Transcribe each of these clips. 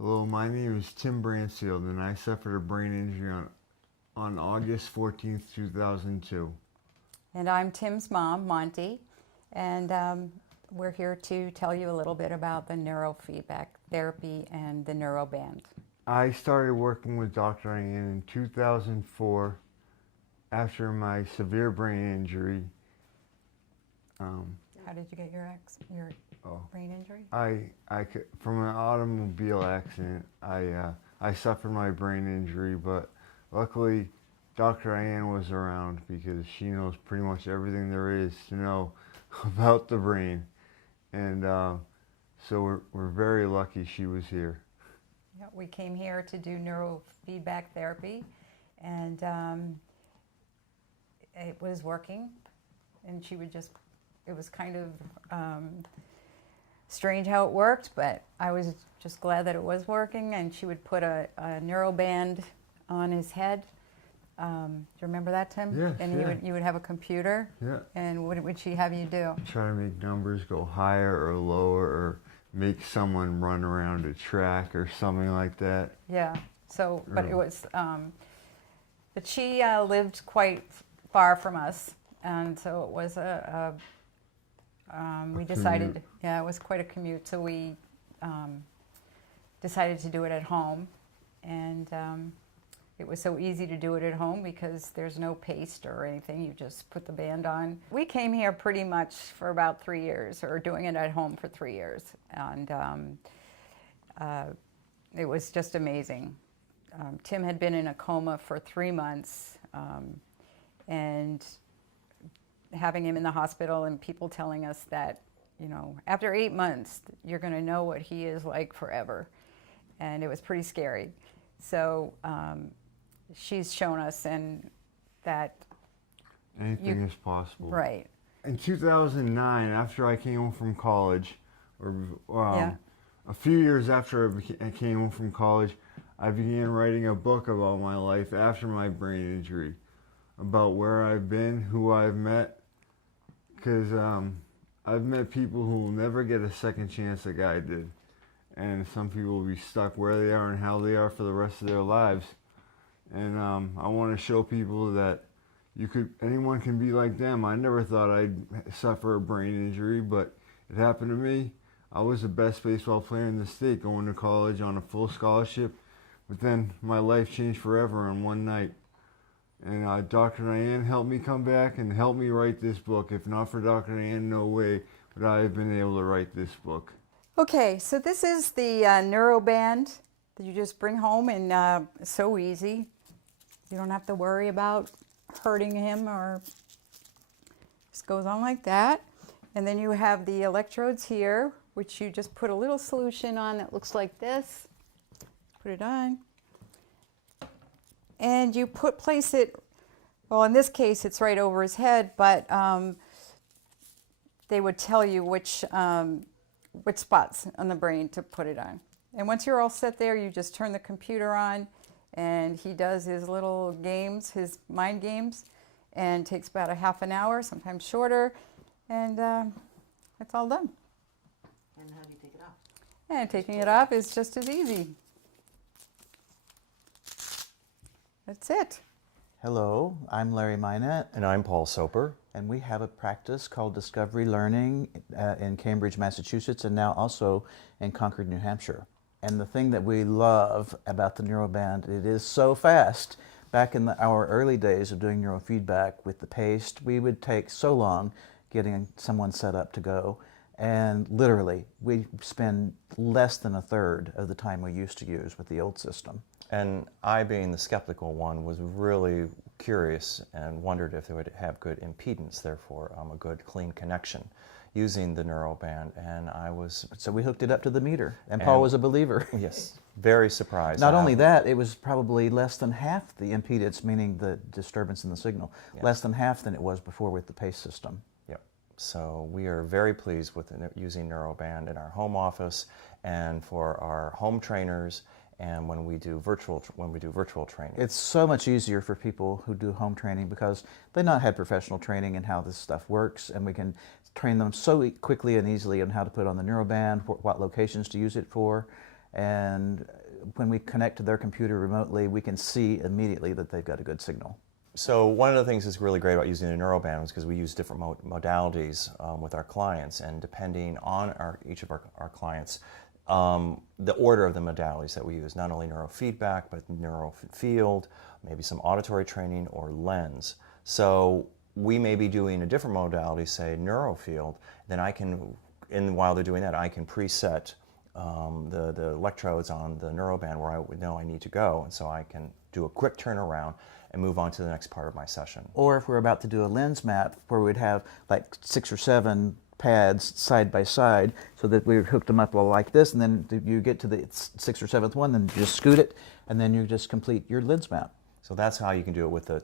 Hello, my name is Tim Bransfield, and I suffered a brain injury on August 14th, 2002. And I'm Tim's mom, Monty, and we're here to tell you a little bit about the neurofeedback therapy and the Neuroband. I started working with Dr. Diane in 2004 after my severe brain injury. How did you get your brain injury? From an automobile accident, I suffered my brain injury, but luckily Dr. Diane was around because she knows pretty much everything there is to know about the brain, and so we're very lucky she was here. Yeah, we came here to do neurofeedback therapy, and it was working, and it was kind of strange how it worked, but I was just glad that it was working, and she would put a Neuroband on his head. Do you remember that, Tim? Yes, and yeah. you would have a computer. Yeah. And what would she have you do? Try to make numbers go higher or lower, or make someone run around a track or something like that. Yeah. So, but it was, but she lived quite far from us, and so it was we decided, commute. yeah, it was quite a commute. So we decided to do it at home, and it was so easy to do it at home because there's no paste or anything. You just put the band on. We came here pretty much for about 3 years, or doing it at home for 3 years, and it was just amazing. Tim had been in a coma for 3 months, and having him in the hospital and people telling us that, you know, after 8 months, you're going to know what he is like forever. And it was pretty scary. So she's shown us and that Anything is possible. Right. In 2009, after I came home from college, Yeah. a few years after I came home from college, I began writing a book about my life after my brain injury, about where I've been, who I've met, because I've met people who will never get a second chance like I did, and some people will be stuck where they are and how they are for the rest of their lives. And I want to show people that anyone can be like them. I never thought I'd suffer a brain injury, but it happened to me. I was the best baseball player in the state, going to college on a full scholarship, but then my life changed forever in one night. And Dr. Diane helped me come back and helped me write this book. If not for Dr. Diane, no way would I have been able to write this book. Okay, so this is the Neuroband that you just bring home, and it's so easy. You don't have to worry about hurting him, or just goes on like that. And then you have the electrodes here, which you just put a little solution on that looks like this. Put it on. And you place it, well, in this case it's right over his head, but they would tell you which spots on the brain to put it on. And once you're all set there, you just turn the computer on, and he does his little games, his mind games, and takes about a half an hour, sometimes shorter, and it's all done. And how do you take it off? And taking it off is just as easy. That's it. Hello, I'm Larry Minette, And I'm Paul Soper. and we have a practice called Discovery Learning in Cambridge, Massachusetts, and now also in Concord, New Hampshire. And the thing that we love about the Neuroband, it is so fast. Back in our early days of doing neurofeedback with the paste, we would take so long getting someone set up to go. And literally, we spend less than a third of the time we used to use with the old system. And I, being the skeptical one, was really curious and wondered if they would have good impedance, therefore a good clean connection using the Neuroband. And I was... So we hooked it up to the meter, and Paul was a believer. Yes, very surprised. Not only that, it was probably less than half the impedance, meaning the disturbance in the signal, Yeah. less than half than it was before with the paste system. Yep. So we are very pleased with using Neuroband in our home office and for our home trainers, and when we do virtual training. It's so much easier for people who do home training because they've not had professional training in how this stuff works, and we can train them so quickly and easily on how to put on the Neuroband, what locations to use it for, and when we connect to their computer remotely, we can see immediately that they've got a good signal. So one of the things that's really great about using the Neuroband is because we use different modalities with our clients, and depending on each of our clients, the order of the modalities that we use, not only neurofeedback, but neurofield, maybe some auditory training or lens. So we may be doing a different modality, say neurofield, then I can, and while they're doing that, I can preset the electrodes on the Neuroband where I would know I need to go, and so I can do a quick turnaround and move on to the next part of my session. Or if we're about to do a lens map where we'd have like 6 or 7 pads side by side, so that we hooked them up all like this, and then you get to the 6th or 7th one, then you just scoot it, and then you just complete your lens map. So that's how you can do it with the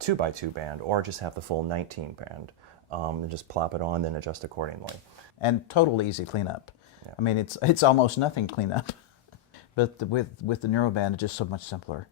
2x2 band, or just have the full 19 band, and just plop it on, then adjust accordingly. And total easy cleanup. Yeah. I mean, it's almost nothing cleanup. But with the Neuroband, it's just so much simpler.